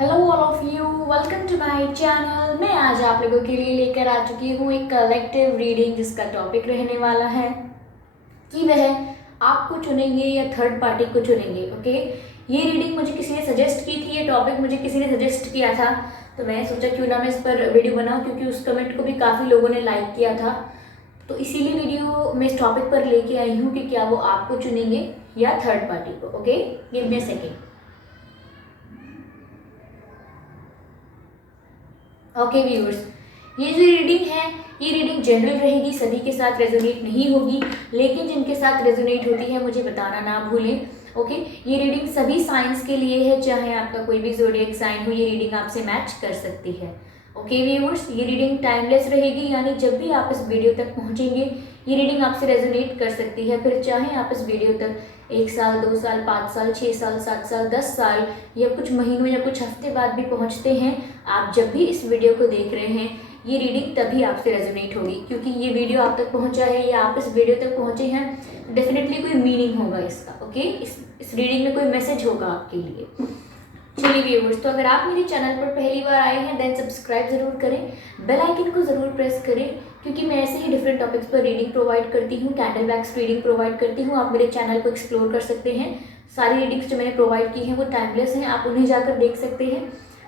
Hello all of you, welcome to my channel. मैं आज आप लोगों के लिए लेकर आ चुकी हूँ एक कलेक्टिव रीडिंग जिसका टॉपिक रहने वाला है कि वह आपको चुनेंगे या थर्ड पार्टी को चुनेंगे। ओके, ये रीडिंग मुझे किसी ने सजेस्ट की थी, ये टॉपिक मुझे किसी ने सजेस्ट किया था, तो मैंने सोचा क्यों ना मैं इस पर वीडियो बनाऊँ, क्योंकि उस कमेंट को भी काफ़ी लोगों ने लाइक किया था। तो इसीलिए वीडियो मैं इस टॉपिक पर लेके आई हूँ कि क्या वो आपको चुनेंगे या थर्ड पार्टी को। Okay, give me a second. Okay viewers, ये जो रीडिंग है ये रीडिंग जनरल रहेगी, सभी के साथ रेजोनेट नहीं होगी, लेकिन जिनके साथ रेजोनेट होती है मुझे बताना ना भूलें। ओके, ये रीडिंग सभी साइंस के लिए है, चाहे आपका कोई भी ज़ोडिएक साइन हो, ये रीडिंग आपसे मैच कर सकती है। ओके व्यूअर्स, ये रीडिंग टाइमलेस रहेगी, यानी जब भी आप इस वीडियो तक पहुंचेंगे ये रीडिंग आपसे रेजोनेट कर सकती है। फिर चाहे आप इस वीडियो तक 1 साल, 2 साल, 5 साल, 6 साल, 7 साल, 10 साल या कुछ महीनों या कुछ हफ्ते बाद भी पहुंचते हैं, आप जब भी इस वीडियो को देख रहे हैं ये रीडिंग तभी आपसे रेजोनेट होगी, क्योंकि ये वीडियो आप तक पहुंचा है या आप इस वीडियो तक पहुंचे हैं, डेफिनेटली कोई मीनिंग होगा इसका। ओके, इस रीडिंग में कोई मैसेज होगा आपके लिए। चलिए व्यूअर्स, तो अगर आप मेरे चैनल पर पहली बार आए हैं देन सब्सक्राइब ज़रूर करें, बेल आइकन को ज़रूर प्रेस करें, क्योंकि मैं ऐसे ही डिफरेंट टॉपिक्स पर रीडिंग प्रोवाइड करती हूँ, कैंडल वैक्स रीडिंग प्रोवाइड करती हूँ। आप मेरे चैनल को एक्सप्लोर कर सकते हैं, सारी रीडिंग्स जो मैंने प्रोवाइड की हैं वो टाइमलेस हैं, आप उन्हें जाकर देख सकते हैं।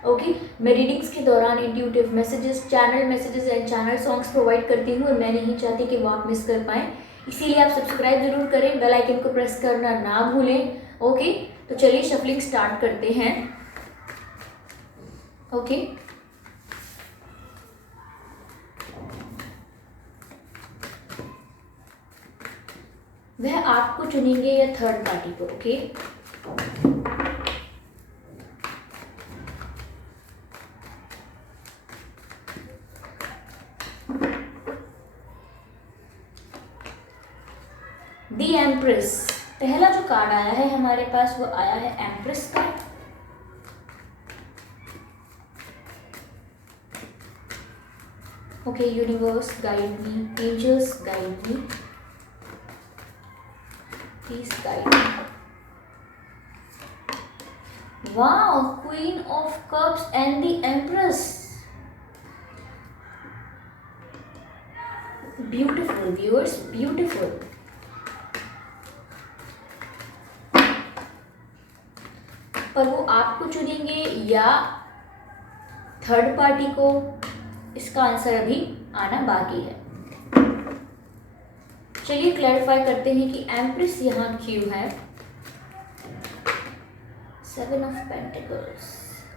ओके, मैं रीडिंग्स के दौरान intuitive messages, channel messages and channel songs provide करती हूँ और मैं नहीं चाहती कि वो आप मिस कर पाएँ, इसीलिए आप सब्सक्राइब जरूर करें, बेल आइकन को प्रेस करना ना भूलें। ओके, तो चलिए शफलिंग स्टार्ट करते हैं। ओके, वह आपको चुनेंगे या थर्ड पार्टी को। ओके, दी एम्प्रेस, पहला जो कार्ड आया है हमारे पास वो आया है एम्प्रेस का। Okay, universe guide me, angels guide me, please guide me. Wow, queen of cups and the empress, beautiful viewers, beautiful. पर वो आपको चुनेंगे या थर्ड पार्टी को, इसका आंसर अभी आना बाकी है। चलिए क्लैरिफाई करते हैं कि एम्प्रेस यहाँ क्यों है। 7 ऑफ पेंटिकल्स।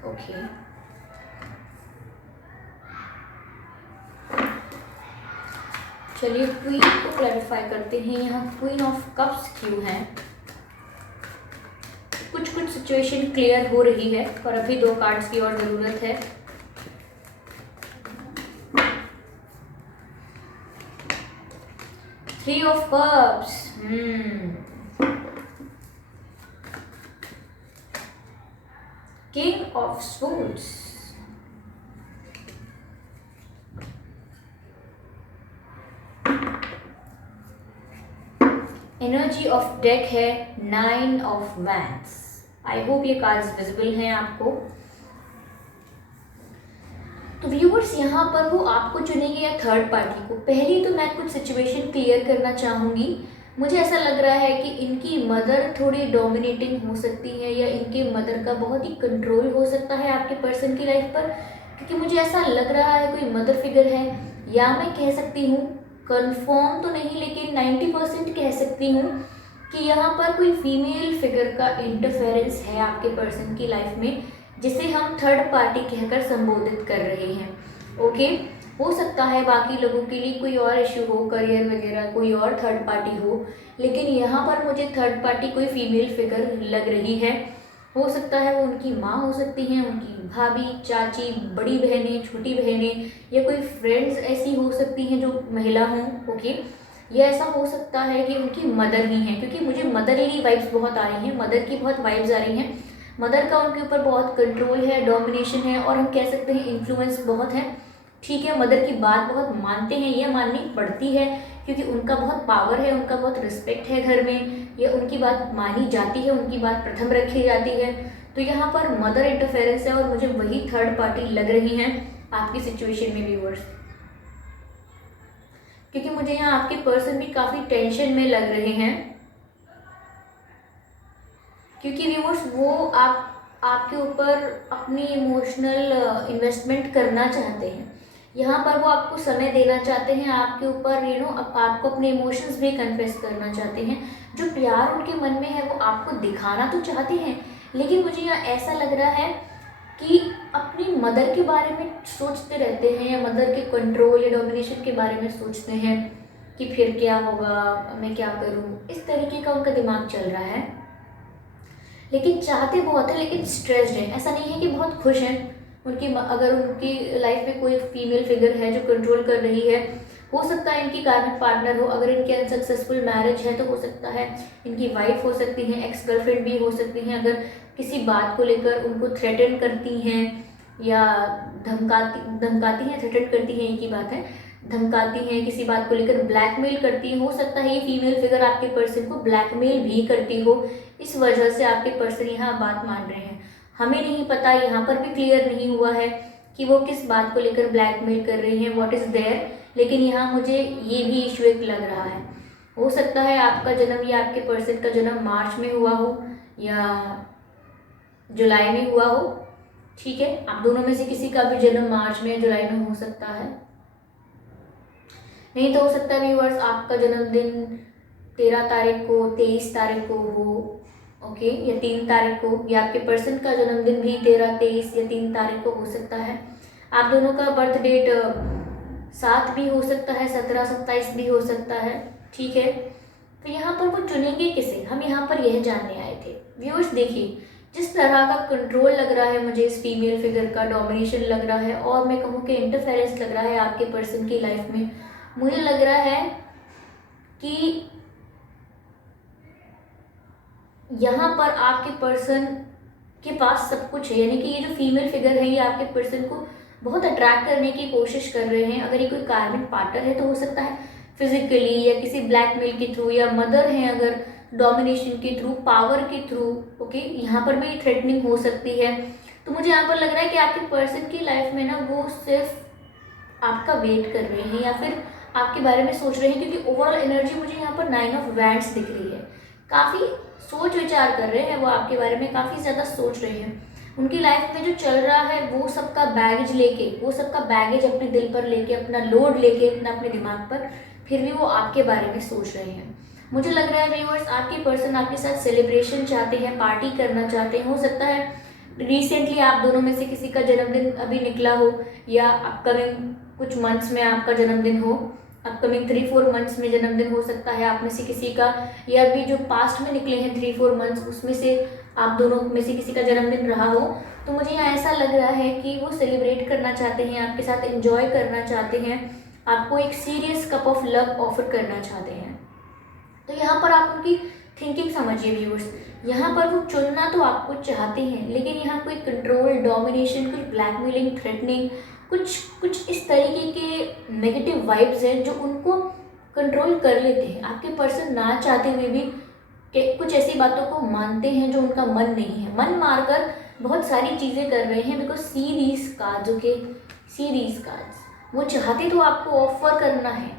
ओके, चलिए क्वीन को क्लैरिफाई करते हैं, यहाँ क्वीन ऑफ कप्स क्यों है। कुछ सिचुएशन क्लियर हो रही है, पर अभी 2 कार्ड्स की और ज़रूरत है। Three of cups, king of swords, energy of deck है 9 ऑफ वैंड्स। आई होप ये कार्ड्स विजिबल हैं आपको। तो व्यूअर्स, यहाँ पर वो आपको चुनेंगे या थर्ड पार्टी को। पहली तो मैं कुछ सिचुएशन क्लियर करना चाहूँगी। मुझे ऐसा लग रहा है कि इनकी मदर थोड़ी डोमिनेटिंग हो सकती है, या इनके मदर का बहुत ही कंट्रोल हो सकता है आपके पर्सन की लाइफ पर, क्योंकि मुझे ऐसा लग रहा है कोई मदर फिगर है, या मैं कह सकती हूँ, कंफर्म तो नहीं लेकिन 90% कह सकती हूँ कि यहाँ पर कोई फीमेल फिगर का इंटरफेरेंस है आपके पर्सन की लाइफ में, जिसे हम थर्ड पार्टी कहकर संबोधित कर रहे हैं। ओके, हो सकता है बाकी लोगों के लिए कोई और इशू हो, करियर वगैरह, कोई और थर्ड पार्टी हो, लेकिन यहाँ पर मुझे थर्ड पार्टी कोई फीमेल फिगर लग रही है। हो सकता है वो उनकी माँ हो सकती हैं, उनकी भाभी, चाची, बड़ी बहनें, छोटी बहनें, या कोई फ्रेंड्स ऐसी हो सकती हैं जो महिला हों। ओके, या ऐसा हो सकता है कि उनकी मदर ही हैं, क्योंकि मुझे मदरली वाइब्स बहुत आ रही हैं, मदर की बहुत वाइब्स आ रही हैं। मदर का उनके ऊपर बहुत कंट्रोल है, डोमिनेशन है, और हम कह सकते हैं इन्फ्लुएंस बहुत है। ठीक है, मदर की बात बहुत मानते हैं, यह माननी पड़ती है, क्योंकि उनका बहुत पावर है, उनका बहुत रिस्पेक्ट है घर में, या उनकी बात मानी जाती है, उनकी बात प्रथम रखी जाती है। तो यहाँ पर मदर इंटरफेरेंस है और मुझे वही थर्ड पार्टी लग रही हैं आपकी सिचुएशन में व्यूअर्स, क्योंकि मुझे यहाँ आपके पर्सन भी काफ़ी टेंशन में लग रहे हैं, क्योंकि व्यूअर्स वो आपके ऊपर अपनी इमोशनल इन्वेस्टमेंट करना चाहते हैं। यहाँ पर वो आपको समय देना चाहते हैं, आपके ऊपर आपको अपने इमोशंस भी कन्फेस करना चाहते हैं। जो प्यार उनके मन में है वो आपको दिखाना तो चाहते हैं, लेकिन मुझे यहाँ ऐसा लग रहा है कि अपनी मदर के बारे में सोचते रहते हैं, या मदर के कंट्रोल या डोमिनेशन के बारे में सोचते हैं कि फिर क्या होगा, मैं क्या करूँ, इस तरीके का उनका दिमाग चल रहा है। लेकिन चाहते बहुत है, लेकिन स्ट्रेस्ड हैं। ऐसा नहीं है कि बहुत खुश हैं। अगर उनकी लाइफ में कोई फीमेल फिगर है जो कंट्रोल कर रही है, हो सकता है इनकी कार्मिक पार्टनर हो। अगर इनकी अनसक्सेसफुल मैरिज है तो हो सकता है इनकी वाइफ हो सकती है, एक्स गर्लफ्रेंड भी हो सकती हैं। अगर किसी बात को लेकर उनको थ्रेटन करती हैं या धमकाती हैं, थ्रेटन करती हैं, एक ही बात है, धमकाती हैं, किसी बात को लेकर ब्लैकमेल करती हैं। हो सकता है ये फीमेल फिगर आपके पर्सन को ब्लैकमेल भी करती हो, इस वजह से आपके पर्सन यहाँ बात मान रहे हैं। हमें नहीं पता, यहाँ पर भी क्लियर नहीं हुआ है कि वो किस बात को लेकर ब्लैकमेल कर रही हैं, व्हाट इज़ देयर, लेकिन यहाँ मुझे ये भी इशू एक लग रहा है। हो सकता है आपका जन्म या आपके पर्सन का जन्म मार्च में हुआ हो या जुलाई में हुआ हो, ठीक है। आप दोनों में से किसी का भी जन्म मार्च में या जुलाई में हो सकता है, नहीं तो हो सकता है व्यूअर्स आपका जन्मदिन 13 तारीख को, 23 तारीख को हो, ओके, या 3 तारीख को, या आपके पर्सन का जन्मदिन भी 13, 23 या 3 तारीख को हो सकता है। आप दोनों का बर्थ डेट 7 भी हो सकता है, 17, 27 भी हो सकता है, ठीक है। तो यहाँ पर वो चुनेंगे किसे, हम यहाँ पर यह जानने आए थे। व्यूअर्स देखिए, जिस तरह का कंट्रोल लग रहा है मुझे इस फीमेल फिगर का, डोमिनेशन लग रहा है, और मैं कहूँ कि इंटरफेरेंस लग रहा है आपके पर्सन की लाइफ में, मुझे लग रहा है कि यहाँ पर आपके पर्सन के पास सब कुछ है। यानी कि ये जो फीमेल फिगर है ये आपके पर्सन को बहुत अट्रैक्ट करने की कोशिश कर रहे हैं। अगर ये कोई कार्मिक पार्टनर है तो हो सकता है फिजिकली या किसी ब्लैकमेल के थ्रू, या मदर हैं अगर डोमिनेशन के थ्रू, पावर के थ्रू, ओके, यहाँ पर भी थ्रेटनिंग हो सकती है। तो मुझे यहाँ पर लग रहा है कि आपके पर्सन की लाइफ में ना वो सिर्फ आपका वेट कर रहे हैं या फिर आपके बारे में सोच रहे हैं, क्योंकि ओवरऑल एनर्जी मुझे यहाँ पर 9 ऑफ वैंड्स दिख रही है। काफ़ी सोच विचार कर रहे हैं वो आपके बारे में, काफ़ी ज़्यादा सोच रहे हैं। उनकी लाइफ में जो चल रहा है वो सबका बैगेज लेके, वो सबका बैगेज अपने दिल पर लेके, अपना लोड लेके अपने दिमाग पर, फिर भी वो आपके बारे में सोच रहे हैं। मुझे लग रहा है व्यूअर्स आपके पर्सन आपके साथ सेलिब्रेशन चाहते हैं, पार्टी करना चाहते हैं। हो सकता है रिसेंटली आप दोनों में से किसी का जन्मदिन अभी निकला हो, या अपकमिंग कुछ मंथ्स में आपका जन्मदिन हो, अपकमिंग 3-4 मंथ्स में जन्मदिन हो सकता है आप में से किसी का, या अभी जो पास्ट में निकले हैं 3-4 मंथ्स उसमें से आप दोनों में से किसी का जन्मदिन रहा हो। तो मुझे यहाँ ऐसा लग रहा है कि वो सेलिब्रेट करना चाहते हैं, आपके साथ एंजॉय करना चाहते हैं, आपको एक serious cup of love offer करना चाहते हैं। तो यहाँ पर आप उनकी थिंकिंग समझिए व्यूअर्स, यहाँ पर वो चुनना तो आपको चाहते हैं, लेकिन यहाँ कोई कंट्रोल, डोमिनेशन, कुछ ब्लैकमेलिंग, थ्रेटनिंग, कुछ इस तरीके के नेगेटिव वाइब्स हैं जो उनको कंट्रोल कर लेते हैं। आपके पर्सन ना चाहते हुए भी कुछ ऐसी बातों को मानते हैं जो उनका मन नहीं है, मन मारकर बहुत सारी चीज़ें कर रहे हैं। Because see these cards, okay, see these cards, वो चाहते तो आपको ऑफर करना है,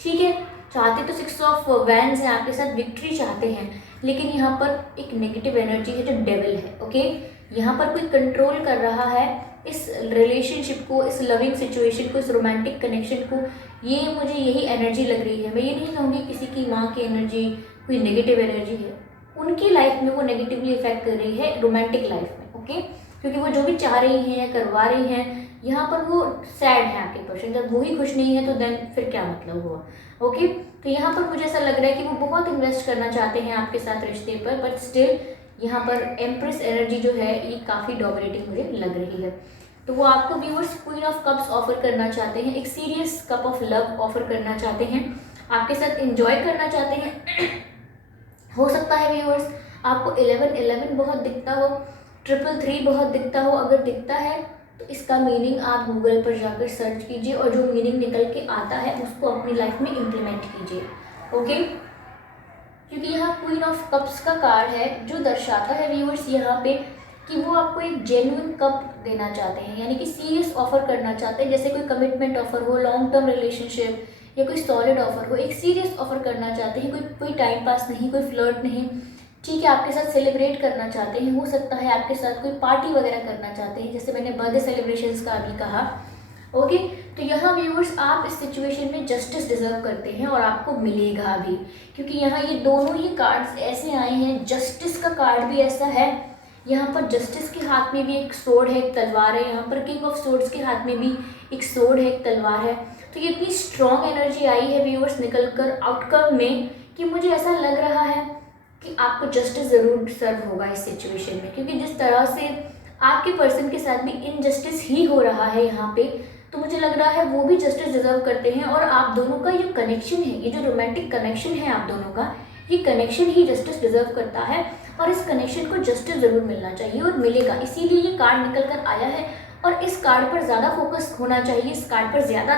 ठीक है, चाहते तो 6 ऑफ वैंड्स हैं, आपके साथ विक्ट्री चाहते हैं, लेकिन यहाँ पर एक नेगेटिव एनर्जी है जो डेविल है, ओके। यहाँ पर कोई कंट्रोल कर रहा है इस रिलेशनशिप को, इस लविंग सिचुएशन को, इस रोमांटिक कनेक्शन को। ये मुझे यही एनर्जी लग रही है। मैं ये नहीं कहूँगी किसी की माँ की एनर्जी कोई नेगेटिव एनर्जी है, उनकी लाइफ में वो नेगेटिवली इफेक्ट कर रही है रोमांटिक लाइफ में, ओके, क्योंकि वो जो भी चाह रही हैं या करवा रही हैं, यहाँ पर वो सैड है आपके पर्सन। जब वो ही खुश नहीं है तो देन फिर क्या मतलब हुआ, ओके। तो यहाँ पर मुझे ऐसा लग रहा है कि वो बहुत इन्वेस्ट करना चाहते हैं आपके साथ रिश्ते पर, बट स्टिल यहाँ पर एम्प्रेस एनर्जी जो है ये काफ़ी डोमिनेटिंग मुझे लग रही है। तो वो आपको viewers queen of cups offer करना चाहते हैं, एक serious cup of love offer करना चाहते हैं, आपके साथ एंजॉय करना चाहते हैं। हो सकता है व्यूअर्स आपको 1111 बहुत दिखता हो, 333 बहुत दिखता हो। अगर दिखता है तो इसका मीनिंग आप गूगल पर जाकर सर्च कीजिए और जो मीनिंग निकल के आता है उसको अपनी लाइफ में इम्प्लीमेंट कीजिए, ओके। क्योंकि यहाँ क्वीन ऑफ कप्स का कार्ड है जो दर्शाता है व्यूअर्स यहाँ पे कि वो आपको एक जेन्युइन कप देना चाहते हैं, यानी कि सीरियस ऑफर करना चाहते हैं, जैसे कोई कमिटमेंट ऑफर हो, लॉन्ग टर्म रिलेशनशिप या कोई सॉलिड ऑफर हो, एक सीरियस ऑफर करना चाहते हैं, कोई टाइम पास नहीं, कोई फ्लर्ट नहीं, ठीक है, आपके साथ सेलिब्रेट करना चाहते हैं, हो सकता है आपके साथ कोई पार्टी वगैरह करना चाहते हैं, जैसे मैंने बर्थडे सेलिब्रेशंस का अभी कहा। ओके, तो यहाँ व्यूअर्स आप इस सिचुएशन में जस्टिस डिजर्व करते हैं और आपको मिलेगा भी, क्योंकि यहाँ ये दोनों ही कार्ड्स ऐसे आए हैं। जस्टिस का कार्ड भी ऐसा है, यहाँ पर जस्टिस के हाथ में भी एक सोर्ड है, एक तलवार है, यहाँ पर किंग ऑफ सोर्ड्स के हाथ में भी एक सोर्ड है, एक तलवार है। तो ये इतनी स्ट्रॉन्ग एनर्जी आई है व्यूअर्स निकल कर आउटकम में, कि मुझे ऐसा लग रहा है कि आपको जस्टिस ज़रूर सर्व होगा इस सिचुएशन में, क्योंकि जिस तरह से आपके पर्सन के साथ भी इनजस्टिस ही हो रहा है यहाँ पे, तो मुझे लग रहा है वो भी जस्टिस डिजर्व करते हैं। और आप दोनों का ये कनेक्शन है, ये जो रोमांटिक कनेक्शन है आप दोनों का, ये कनेक्शन ही जस्टिस डिजर्व करता है और इस कनेक्शन को जस्टिस ज़रूर मिलना चाहिए और मिलेगा। इसीलिए ये कार्ड निकल कर आया है और इस कार्ड पर ज़्यादा फोकस होना चाहिए, इस कार्ड पर ज़्यादा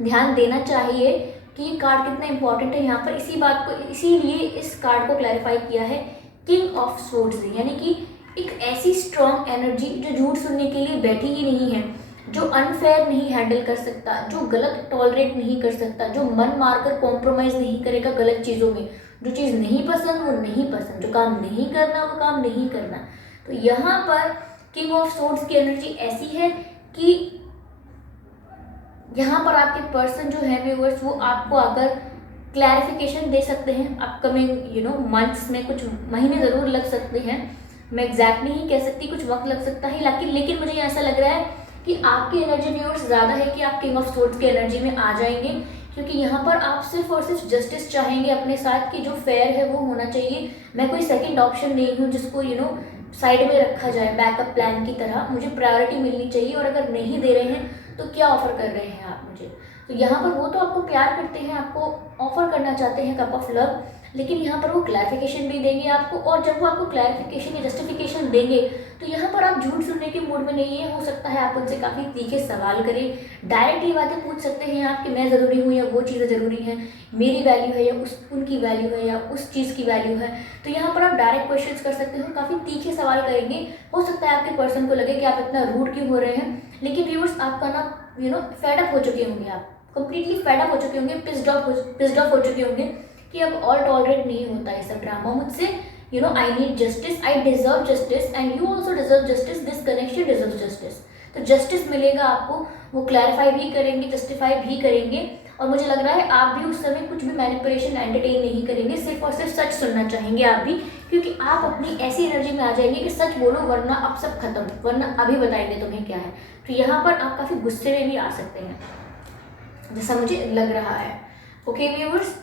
ध्यान देना चाहिए कि ये कार्ड कितना इंपॉर्टेंट है यहाँ पर। इसी बात को, इसीलिए इस कार्ड को क्लैरिफाई किया है किंग ऑफ सोर्ड्स ने, यानी कि एक ऐसी स्ट्रॉन्ग एनर्जी जो झूठ सुनने के लिए बैठी ही नहीं है, जो अनफेयर नहीं हैंडल कर सकता, जो गलत टॉलरेट नहीं कर सकता, जो मन मारकर कॉम्प्रोमाइज़ नहीं करेगा गलत चीज़ों में, जो चीज़ नहीं पसंद वो नहीं पसंद, जो काम नहीं करना वो काम नहीं करना। तो यहाँ पर किंग ऑफ सोर्ड्स की एनर्जी ऐसी है कि यहाँ पर आपके पर्सन जो है व्यूअर्स, वो आपको आकर क्लैरिफिकेशन दे सकते हैं अपकमिंग मंथ्स में, कुछ महीने ज़रूर लग सकते हैं, मैं एग्जैक्ट नहीं कह सकती, कुछ वक्त लग सकता है, लेकिन मुझे ऐसा लग रहा है कि आपकी एनर्जी व्यूअर्स ज़्यादा है कि आप किंग ऑफ सोर्ड्स की एनर्जी में आ जाएंगे, क्योंकि यहाँ पर आप सिर्फ और सिर्फ जस्टिस चाहेंगे अपने साथ, कि जो फेयर है वो होना चाहिए। मैं कोई सेकंड ऑप्शन नहीं हूँ जिसको साइड में रखा जाए बैकअप प्लान की तरह, मुझे प्रायोरिटी मिलनी चाहिए, और अगर नहीं दे रहे हैं तो क्या ऑफर कर रहे हैं आप मुझे। तो यहाँ पर वो तो आपको प्यार करते हैं, आपको ऑफर करना चाहते हैं कप ऑफ लव, लेकिन यहाँ पर वो क्लैरिफिकेशन भी देंगे आपको, और जब वो आपको क्लैरिफिकेशन या जस्टिफिकेशन देंगे तो यहाँ पर आप झूठ सुनने के मूड में नहीं है। हो सकता है आप उनसे काफ़ी तीखे सवाल करें, डायरेक्ट ये बातें पूछ सकते हैं आप कि मैं ज़रूरी हूँ या वो चीज़ें ज़रूरी हैं, मेरी वैल्यू है या उनकी वैल्यू है या उस चीज़ की वैल्यू है। तो यहाँ पर आप डायरेक्ट क्वेश्चंस कर सकते हो, काफ़ी तीखे सवाल करेंगे। हो सकता है आपके पर्सन को लगे कि आप इतना रूड क्यों हो रहे हैं, लेकिन व्यूअर्स आपका ना फेड अप हो चुके होंगे, आप कंप्लीटली फेड अप हो चुके होंगे, पिस्ड ऑफ हो चुके होंगे कि अब और टॉलरेट नहीं होता ये सब ड्रामा मुझसे। I need justice, I deserve justice and you also deserve justice, this connection deserve justice. तो जस्टिस मिलेगा आपको, वो क्लैरिफाई भी करेंगे, जस्टिफाई भी करेंगे, और मुझे लग रहा है आप भी उस समय कुछ भी मैनिपुलेशन एंटरटेन नहीं करेंगे, सिर्फ और सिर्फ सच सुनना चाहेंगे आप भी, क्योंकि आप अपनी ऐसी एनर्जी में आ जाएंगे कि सच बोलो वरना अब सब खत्म, वरना अभी बताएंगे तुम्हें क्या है। तो यहाँ पर आप काफ़ी गुस्से में भी आ सकते हैं, जैसा मुझे लग रहा है। ओके व्यूअर्स,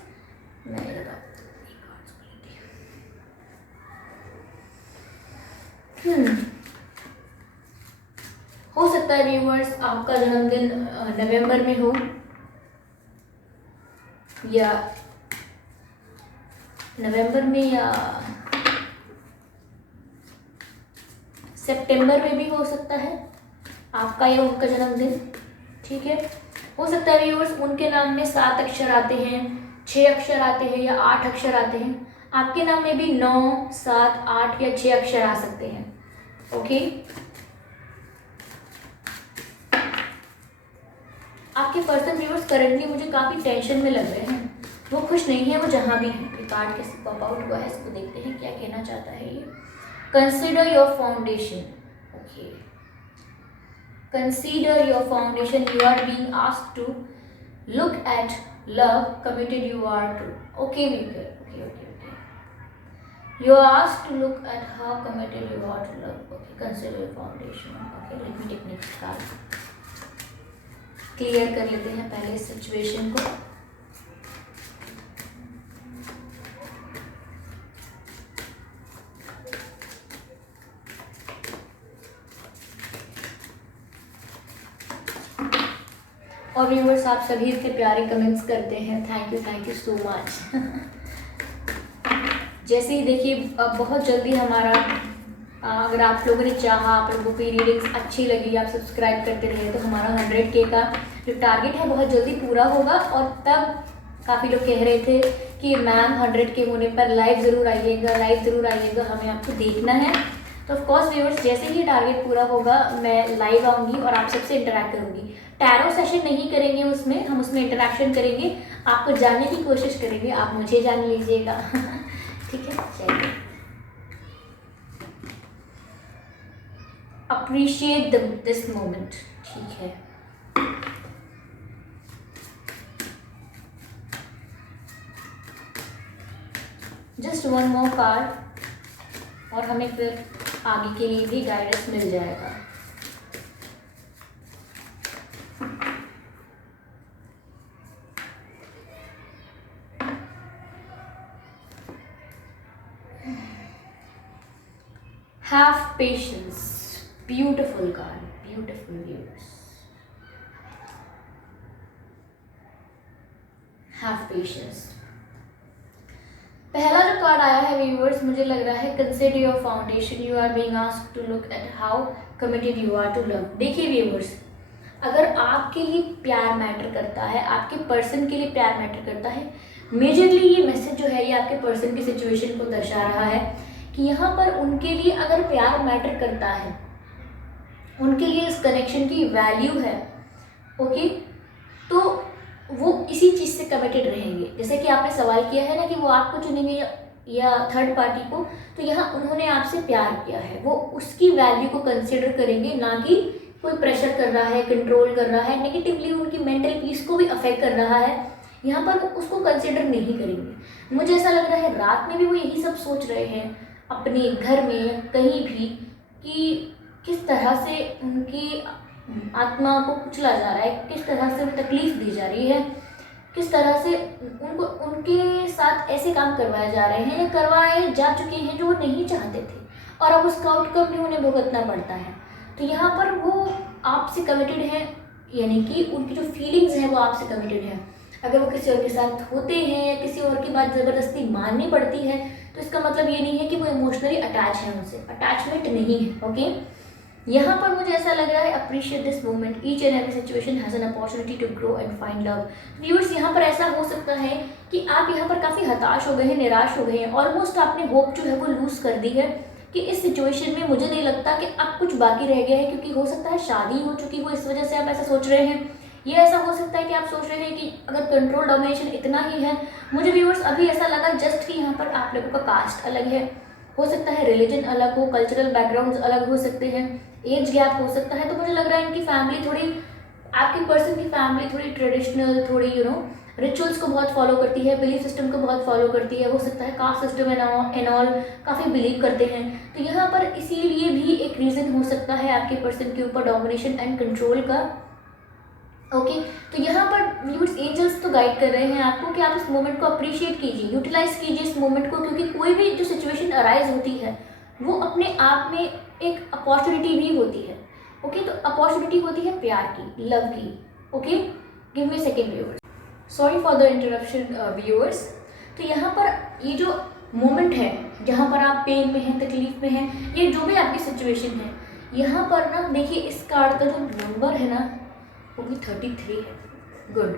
हो सकता है व्यूअर्स आपका जन्मदिन नवंबर में हो या सितंबर में भी हो सकता है आपका या उनका जन्मदिन, ठीक है। हो सकता है व्यूअर्स उनके नाम में 7 अक्षर आते हैं, 6 अक्षर आते हैं या 8 अक्षर आते हैं, आपके नाम में भी 9, 7, 8 या 6 अक्षर आ सकते हैं। ओके, आपके पर्सन व्यूअर्स करंटली मुझे काफ़ी टेंशन में लग रहे हैं, वो खुश नहीं है, वो जहाँ भी हैं। ये कार्ड कैसे पॉप आउट हुआ है, इसको देखते हैं क्या कहना चाहता है ये। Consider your foundation, okay, consider your foundation, you are being asked to look at love committed you are to. Okay मीकर, you are asked to look at how committed you are to love. Okay, consider your foundation. Okay, let me take next card. Clear कर लेते हैं पहले इस situation को। और viewers आप सभी इतने प्यारे कमेंट्स करते हैं, थैंक यू सो मच। जैसे ही देखिए बहुत जल्दी हमारा, अगर आप लोगों ने चाहा, आप लोगों की रीडिंग्स अच्छी लगी, आप सब्सक्राइब करते रहे, तो हमारा 100K का जो टारगेट है बहुत जल्दी पूरा होगा। और तब काफ़ी लोग कह रहे थे कि मैम 100K होने पर लाइव ज़रूर आइएगा, हमें आपको देखना है। तो ऑफ कोर्स व्यूअर्स, जैसे ही टारगेट पूरा होगा मैं लाइव आऊँगी और आप सबसे इंटरेक्ट करूँगी। टैरो सेशन नहीं करेंगे उसमें, हम उसमें इंटरेक्शन करेंगे, आपको जानने की कोशिश करेंगे, आप मुझे जान लीजिएगा। ठीक है, चलिए। अप्रिशिएट दिस मोमेंट, ठीक है। जस्ट वन मोर कार्ड और हमें फिर आगे के लिए भी गाइडेंस मिल जाएगा। Have patience. Beautiful card, beautiful viewers. Have patience. पहला जो कार्ड आया है व्यूअर्स, मुझे लग रहा है consider your foundation, you are being asked to look at how committed you are to love. देखिए व्यूअर्स, अगर आपके लिए प्यार मैटर करता है, आपके पर्सन के लिए प्यार मैटर करता है, मेजरली ये मैसेज जो है ये आपके पर्सन की सिचुएशन को दर्शा रहा है कि यहाँ पर उनके लिए अगर प्यार मैटर करता है, उनके लिए इस कनेक्शन की वैल्यू है, ओके, तो वो इसी चीज़ से कमिटेड रहेंगे। जैसे कि आपने सवाल किया है ना कि वो आपको चुनेंगे या थर्ड पार्टी को, तो यहाँ उन्होंने आपसे प्यार किया है, वो उसकी वैल्यू को कंसिडर करेंगे, ना कि कोई प्रेशर कर रहा है, कंट्रोल कर रहा है, नेगेटिवली उनकी मेंटल पीस को भी अफेक्ट कर रहा है, यहाँ पर वो उसको कंसिडर नहीं करेंगे। मुझे ऐसा लग रहा है रात में भी वो यही सब सोच रहे हैं अपने घर में कहीं भी कि किस तरह से उनकी आत्मा को कुचला जा रहा है, किस तरह से उन्हें तकलीफ दी जा रही है, किस तरह से उनको उनके साथ ऐसे काम करवाए जा रहे हैं या करवाए जा चुके हैं जो वो नहीं चाहते थे, और अब उसका आउटकम भी उन्हें भुगतना पड़ता है। तो यहाँ पर वो आपसे कमिटेड हैं, यानी कि उनकी जो फीलिंग्स हैं वो आपसे कमिटेड हैं। अगर वो किसी और के साथ होते हैं या किसी और की बात ज़बरदस्ती माननी पड़ती है, तो इसका मतलब ये नहीं है कि वो इमोशनली अटैच है उनसे, अटैचमेंट नहीं है, ओके। यहाँ पर मुझे ऐसा लग रहा है appreciate this moment, each and every situation has an opportunity to grow and find love. Viewers, यहाँ पर ऐसा हो सकता है कि आप यहाँ पर काफ़ी हताश हो गए हैं, निराश हो गए हैं, ऑलमोस्ट आपने होप जो है वो लूज़ कर दी है कि इस सिचुएशन में मुझे नहीं लगता कि अब कुछ बाकी रह गया है, क्योंकि हो सकता है शादी हो चुकी हो, इस वजह से आप ऐसा सोच रहे हैं। ये ऐसा हो सकता है कि आप सोच रहे हैं कि अगर कंट्रोल डोमिनेशन इतना ही है, मुझे व्यूअर्स अभी ऐसा लगा जस्ट कि यहाँ पर आप लोगों का कास्ट अलग है, हो सकता है रिलीजन अलग हो, कल्चरल बैकग्राउंड्स अलग हो सकते हैं, एज गैप हो सकता है। तो मुझे लग रहा है इनकी फैमिली थोड़ी, आपके पर्सन की फैमिली थोड़ी ट्रेडिशनल, थोड़ी रिचुअल्स को बहुत फॉलो करती है, बिलीफ सिस्टम को बहुत फॉलो करती है, हो सकता है कास्ट सिस्टम एंड ऑल काफ़ी बिलीव करते हैं। तो यहाँ पर इसीलिए भी एक रीज़न हो सकता है आपके पर्सन के ऊपर डोमिनेशन एंड कंट्रोल का, ओके। तो यहाँ पर व्यूअर्स एंजल्स तो गाइड कर रहे हैं आपको कि आप इस मोमेंट को अप्रिशिएट कीजिए, यूटिलाइज कीजिए इस मोमेंट को, क्योंकि कोई भी जो सिचुएशन अराइज होती है वो अपने आप में एक अपॉर्चुनिटी भी होती है, ओके। तो अपॉर्चुनिटी होती है प्यार की, लव की, okay. Give me second viewers, sorry for the interruption viewers. तो यहाँ पर ये जो मोमेंट है जहाँ पर आप पेन में हैं, तकलीफ में हैं, ये जो भी आपकी सिचुएशन है, यहाँ पर ना देखिए इस कार्ड का जो नंबर है ना वो भी 33 है। गुड,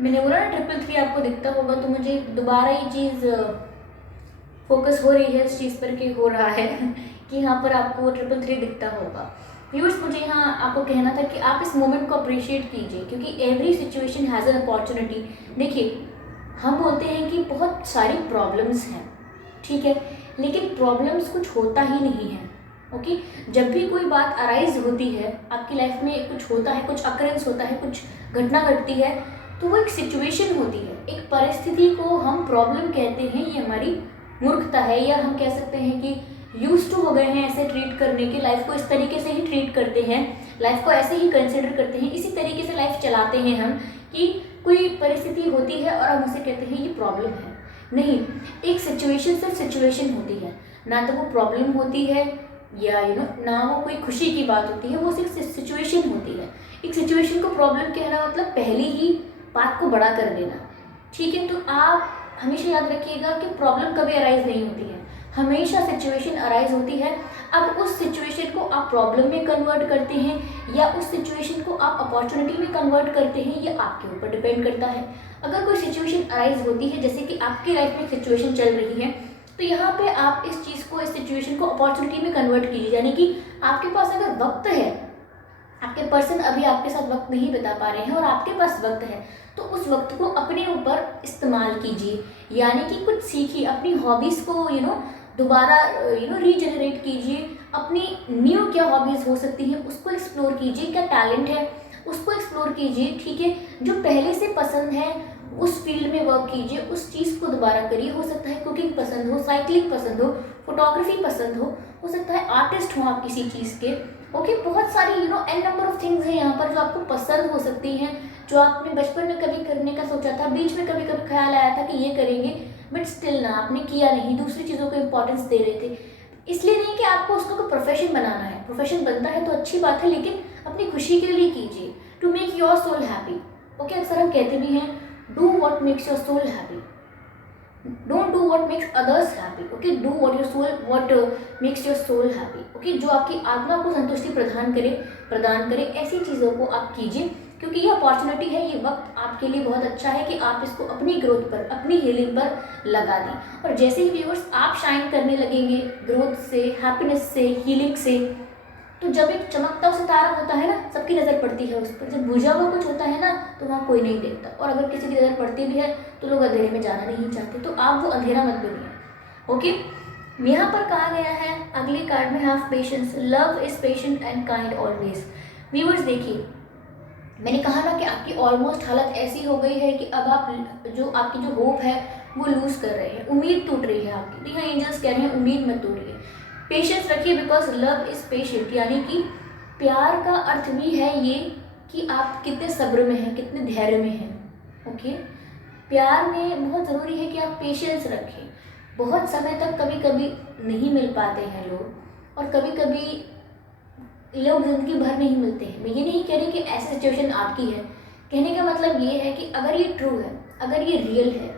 मैंने बोला ना 333 आपको दिखता होगा, तो मुझे दोबारा ये चीज़ फोकस हो रही है इस चीज़ पर कि हो रहा है कि यहाँ पर आपको 333 दिखता होगा। व्यूअर्स, मुझे यहाँ आपको कहना था कि आप इस मोमेंट को अप्रिशिएट कीजिए, क्योंकि every situation has an opportunity. देखिए, हम बोलते हैं कि बहुत सारी प्रॉब्लम्स हैं, ठीक है, लेकिन प्रॉब्लम्स कुछ होता ही नहीं है, ओके। जब भी कोई बात अराइज होती है आपकी लाइफ में, कुछ होता है, कुछ अकरेंस होता है, कुछ घटना घटती है, तो वो एक सिचुएशन होती है, एक परिस्थिति को हम प्रॉब्लम कहते हैं। ये हमारी मूर्खता है, या हम कह सकते हैं कि यूज टू हो गए हैं ऐसे ट्रीट करने की, लाइफ को इस तरीके से ही ट्रीट करते हैं, लाइफ को ऐसे ही कंसिडर करते हैं, इसी तरीके से लाइफ चलाते हैं हम कि कोई परिस्थिति होती है और हम उसे कहते हैं ये प्रॉब्लम है। नहीं, एक सिचुएशन सिर्फ सिचुएशन होती है, ना तो वो प्रॉब्लम होती है या ना वो कोई खुशी की बात होती है, वो सिर्फ सिचुएशन होती है। एक सिचुएशन को प्रॉब्लम कहना मतलब पहले ही बात को बड़ा कर देना, ठीक है। तो आप हमेशा याद रखिएगा कि प्रॉब्लम कभी अराइज नहीं होती है, हमेशा सिचुएशन अराइज होती है। अब उस सिचुएशन को आप प्रॉब्लम में कन्वर्ट करते हैं या उस सिचुएशन को आप अपॉर्चुनिटी में कन्वर्ट करते हैं, ये आपके ऊपर डिपेंड करता है। अगर कोई सिचुएशन अराइज होती है, जैसे कि आपकी लाइफ में सिचुएशन चल रही है, तो यहाँ पे आप इस चीज़ को, इस सिचुएशन को अपॉर्चुनिटी में कन्वर्ट कीजिए। यानी कि आपके पास अगर वक्त है, आपके पर्सन अभी आपके साथ वक्त नहीं बिता पा रहे हैं और आपके पास वक्त है, तो उस वक्त को अपने ऊपर इस्तेमाल कीजिए। यानी कि कुछ सीखिए, अपनी हॉबीज़ को दोबारा रीजनरेट कीजिए। अपनी न्यू क्या हॉबीज़ हो सकती हैं उसको एक्सप्लोर कीजिए, क्या टैलेंट है उसको एक्सप्लोर कीजिए, ठीक है। जो पहले से पसंद है उस फील्ड में वर्क कीजिए, उस चीज़ को दोबारा करिए। हो सकता है कुकिंग पसंद हो, साइकिलिंग पसंद फोटोग्राफी पसंद हो सकता है आर्टिस्ट हो आप किसी चीज़ के। ओके, बहुत सारी एन नंबर ऑफ थिंग्स हैं यहाँ पर जो आपको पसंद हो सकती हैं, जो आपने बचपन में कभी करने का सोचा था, बीच में कभी कभी ख्याल आया था कि ये करेंगे, बट स्टिल ना आपने किया नहीं, दूसरी चीज़ों को इंपॉर्टेंस दे रहे थे। इसलिए नहीं कि आपको उसको कोई प्रोफेशन बनाना है, प्रोफेशन बनता है तो अच्छी बात है, लेकिन अपनी खुशी के लिए कीजिए, to make your soul happy. Okay, अक्सर हम कहते भी हैं do what makes your soul happy, don't do what makes others happy. Okay, do what makes your soul happy. Okay, जो आपकी आत्मा को संतुष्टि प्रदान करे ऐसी चीज़ों को आप कीजिए, क्योंकि ये अपॉर्चुनिटी है, ये वक्त आपके लिए बहुत अच्छा है कि आप इसको अपनी ग्रोथ पर, अपनी हीलिंग पर लगा दें। और जैसे ही व्यूअर्स आप शाइन करने लगेंगे ग्रोथ से, हैप्पीनेस से, हीलिंग से, तो जब एक चमकता हुआ सितारा होता है ना, सबकी नज़र पड़ती है उस पर। जब बुझा हुआ कुछ होता है ना तो वहाँ कोई नहीं देखता, और अगर किसी की नज़र पड़ती भी है तो लोग अंधेरे में जाना नहीं चाहते, तो आप वो अंधेरा मत बनिए। ओके, यहाँ पर कहा गया है अगले कार्ड में, have patience, love is patient and kind always. Viewers देखिए, मैंने कहा ना कि आपकी ऑलमोस्ट हालत ऐसी हो गई है कि अब आप आपकी जो होप है वो लूज़ कर रहे हैं, उम्मीद टूट रही है आपकी। तो यहाँ एंजल्स कह रहे हैं उम्मीद मत तोड़िए, पेशेंस रखिए, बिकॉज लव इज़ पेशेंट। यानी कि प्यार का अर्थ भी है ये कि आप कितने सब्र में हैं, कितने धैर्य में हैं। ओके, प्यार में बहुत ज़रूरी है कि आप पेशेंस रखें। बहुत समय तक कभी कभी नहीं मिल पाते हैं लोग, और कभी कभी लोग ज़िंदगी भर नहीं मिलते हैं। मैं ये नहीं कह रही कि ऐसी सिचुएशन आपकी है, कहने का मतलब ये है कि अगर ये ट्रू है, अगर ये रियल है,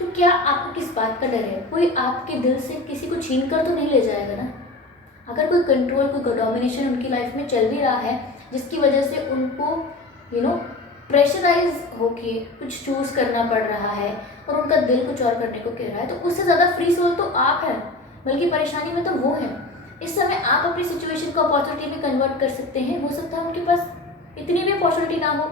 तो क्या आपको किस बात का डर है? कोई आपके दिल से किसी को छीन कर तो नहीं ले जाएगा ना। अगर कोई कंट्रोल, कोई डोमिनेशन उनकी लाइफ में चल भी रहा है, जिसकी वजह से उनको प्रेशराइज होके कुछ चूज़ करना पड़ रहा है और उनका दिल कुछ और करने को कह रहा है, तो उससे ज़्यादा फ्री सोल तो आप हैं, बल्कि परेशानी में तो वो है। इस समय आप अपनी सिचुएशन को अपॉर्चुनिटी में कन्वर्ट कर सकते हैं। हो सकता है उनके पास इतनी भी अपॉर्चुनिटी ना हो,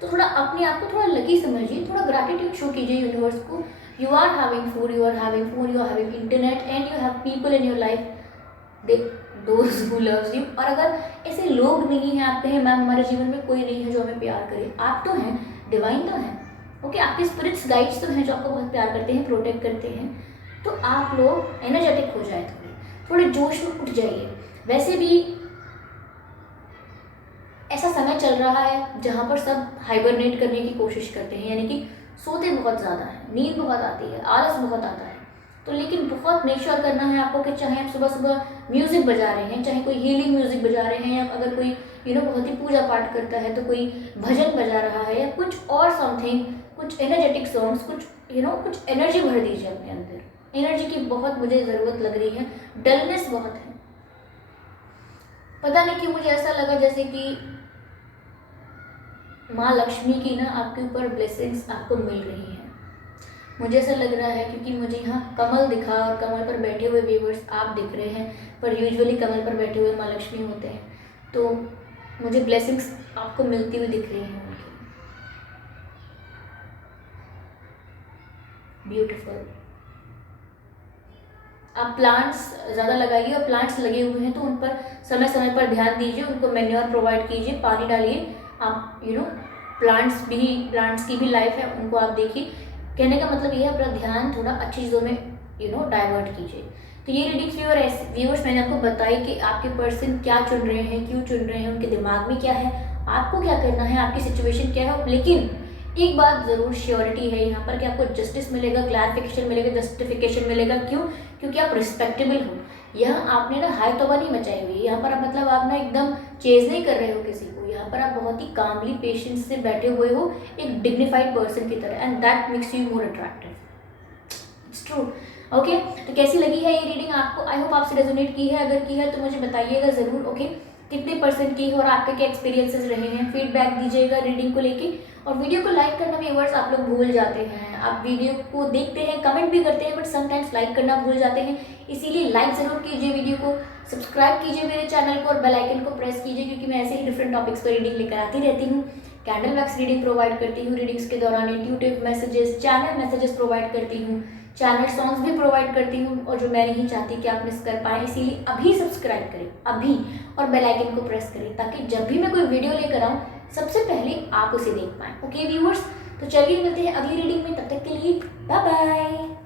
तो थोड़ा अपने आप को थोड़ा लकी समझिए, थोड़ा ग्रैटिट्यूड शो कीजिए यूनिवर्स को। You are having food, you are having phone, you are having internet, and you have people in your life, they those who loves you. और अगर ऐसे लोग नहीं हैं, आप कहें मैम हमारे जीवन में कोई नहीं है जो हमें प्यार करे, आप तो हैं, डिवाइन तो हैं। ओके, आपके स्पिरिट्स गाइड्स तो हैं जो आपको बहुत प्यार करते हैं, प्रोटेक्ट करते हैं। तो आप लोग एनर्जेटिक हो जाए, थोड़े जोश में उठ जाइए। वैसे भी ऐसा समय चल रहा है जहाँ पर सब हाइबरनेट करने की कोशिश करते हैं, यानी कि सोते बहुत ज़्यादा हैं, नींद बहुत आती है, आलस बहुत आता है। तो लेकिन बहुत मेक श्योर करना है आपको कि चाहे आप सुबह सुबह म्यूज़िक बजा रहे हैं, चाहे कोई हीलिंग म्यूज़िक बजा रहे हैं, या अगर कोई बहुत ही पूजा पाठ करता है तो कोई भजन बजा रहा है, या कुछ और समथिंग, कुछ एनर्जेटिक सॉन्ग्स, कुछ एनर्जी भर दीजिए अपने अंदर। एनर्जी की बहुत मुझे ज़रूरत लग रही है, डलनेस बहुत है। पता नहीं क्यों मुझे ऐसा लगा जैसे कि माँ लक्ष्मी की ना आपके ऊपर ब्लेसिंग्स आपको मिल रही हैं, मुझे ऐसा लग रहा है, क्योंकि मुझे यहाँ कमल दिखा और कमल पर बैठे हुए व्यूवर्स आप दिख रहे हैं, पर यूजुअली कमल पर बैठे हुए माँ लक्ष्मी होते हैं, तो मुझे ब्लेसिंग्स आपको मिलती हुई दिख रही हैं उनकी। ब्यूटीफुल। आप प्लांट्स ज़्यादा लगाइए, और प्लांट्स लगे हुए हैं तो उन पर समय समय पर ध्यान दीजिए, उनको मैन्योर प्रोवाइड कीजिए, पानी डालिए। आप प्लांट्स की भी लाइफ है, उनको आप देखिए। कहने का मतलब ये है अपना ध्यान थोड़ा अच्छी चीज़ों में डाइवर्ट कीजिए। तो ये रीडिंग्स व्यूअर्स मैंने आपको बताई कि आपके पर्सन क्या चुन रहे हैं, क्यों चुन रहे हैं, उनके दिमाग में क्या है, आपको क्या करना है, आपकी सिचुएशन क्या है। लेकिन एक बात ज़रूर श्योरिटी है यहाँ पर कि आपको जस्टिस मिलेगा, क्लैरिफिकेशन मिलेगा, जस्टिफिकेशन मिलेगा। क्यों? क्योंकि आप रिस्पेक्टेबल हो। यहाँ आपने ना हाई तौबा नहीं मचाई हुई है, यहाँ पर आप मतलब आप ना एकदम चेज नहीं कर रहे हो किसी को, यहाँ पर आप बहुत ही कामली पेशेंस से बैठे हुए हो, एक डिग्निफाइड पर्सन की तरह, and that makes you more attractive. It's true. Okay, तो कैसी लगी है ये रीडिंग आपको? आई होप आपसे रेजोनेट की है, अगर की है तो मुझे बताइएगा ज़रूर। ओके, कितने परसेंट की है और आपके क्या एक्सपीरियंसेस रहे हैं, फीडबैक दीजिएगा रीडिंग को लेके। और वीडियो को लाइक करना व्यूअर्स आप लोग भूल जाते हैं। आप वीडियो को देखते हैं, कमेंट भी करते हैं, बट समटाइम्स लाइक करना भूल जाते हैं। इसीलिए लाइक ज़रूर कीजिए वीडियो को, सब्सक्राइब कीजिए मेरे चैनल को और बेल आइकन को प्रेस कीजिए, क्योंकि मैं ऐसे ही डिफरेंट टॉपिक्स पर रीडिंग लेकर आती रहती हूँ। कैंडल वैक्स रीडिंग प्रोवाइड करती हूँ, रीडिंग्स के दौरान intuitive messages, channel messages provide करती हूँ, चैनल सॉन्ग्स भी प्रोवाइड करती हूँ, और जो मैं नहीं चाहती कि आप मिस कर पाएँ, इसीलिए अभी सब्सक्राइब करें अभी और बेल आइकन को प्रेस करें, ताकि जब भी मैं कोई वीडियो लेकर आऊँ सबसे पहले आप उसे देख पाएँ। ओके व्यूअर्स, तो चलिए मिलते हैं अगली रीडिंग में, तब तक के लिए बाय बाय।